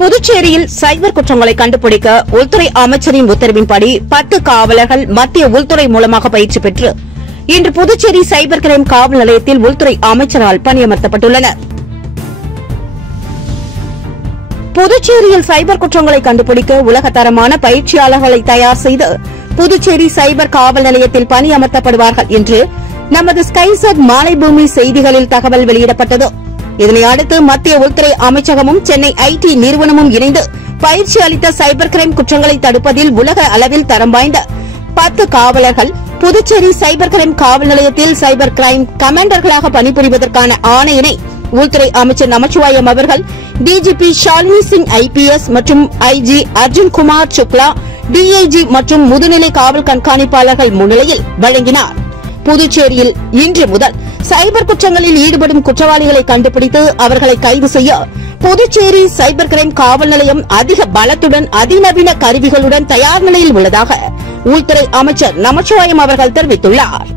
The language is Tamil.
புதுச்சேரியில் சைபர் குற்றங்களை கண்டுபிடிக்க உள்துறை அமைச்சரின் உத்தரவின்படி 10 காவலர்கள் மத்திய உள்துறை மூலமாக பயிற்சி பெற்று இன்று புதுச்சேரி சைபர் கிரைம் காவல் நிலையத்தில் உள்துறை அமைச்சரால் பணியமர்த்தப்பட்டுள்ளனர். புதுச்சேரியில் சைபர் குற்றங்களை கண்டுபிடிக்க உலகத்தரமான பயிற்சியாளர்களை தயார் செய்து புதுச்சேரி சைபர் காவல் நிலையத்தில் பணியமர்த்தப்படுவார்கள் என்று நமது ஸ்கைசட் மாலைபூமி செய்திகளில் தகவல் வெளியிடப்பட்டது. இதனை அடுத்து மத்திய உள்துறை அமைச்சகமும் சென்னை ஐடி நிறுவனமும் இணைந்து பயிற்சி அளித்த சைபர் கிரைம் குற்றங்களை தடுப்பதில் உலக அளவில் தரம் வாய்ந்த 10 காவலர்கள் புதுச்சேரி சைபர் கிரைம் காவல் நிலையத்தில் சைபர் கிரைம் கமாண்டர்களாக பணிபுரிவதற்கான ஆணையினை உள்துறை அமைச்சர் நமச்சிவாயம் அவர்கள் டிஜிபி ஷாலினி சிங் ஐபிஎஸ் மற்றும் ஐஜி அர்ஜுன் குமார் சுக்லா டிஐஜி மற்றும் முதுநிலை காவல் கண்காணிப்பாளர்கள் முன்னிலையில் வழங்கினார். புதுச்சேரியில் இன்று முதல் சைபர் குற்றங்களில் ஈடுபடும் குற்றவாளிகளை கண்டுபிடித்து அவர்களை கைது செய்ய புதுச்சேரி சைபர் கிரைம் காவல் நிலையம் அதிக பலத்துடன் அதிநவீன கருவிகளுடன் தயார் நிலையில் உள்ளதாக உள்துறை அமைச்சர் நமச்சிவாயம் அவர்கள் தெரிவித்துள்ளார்.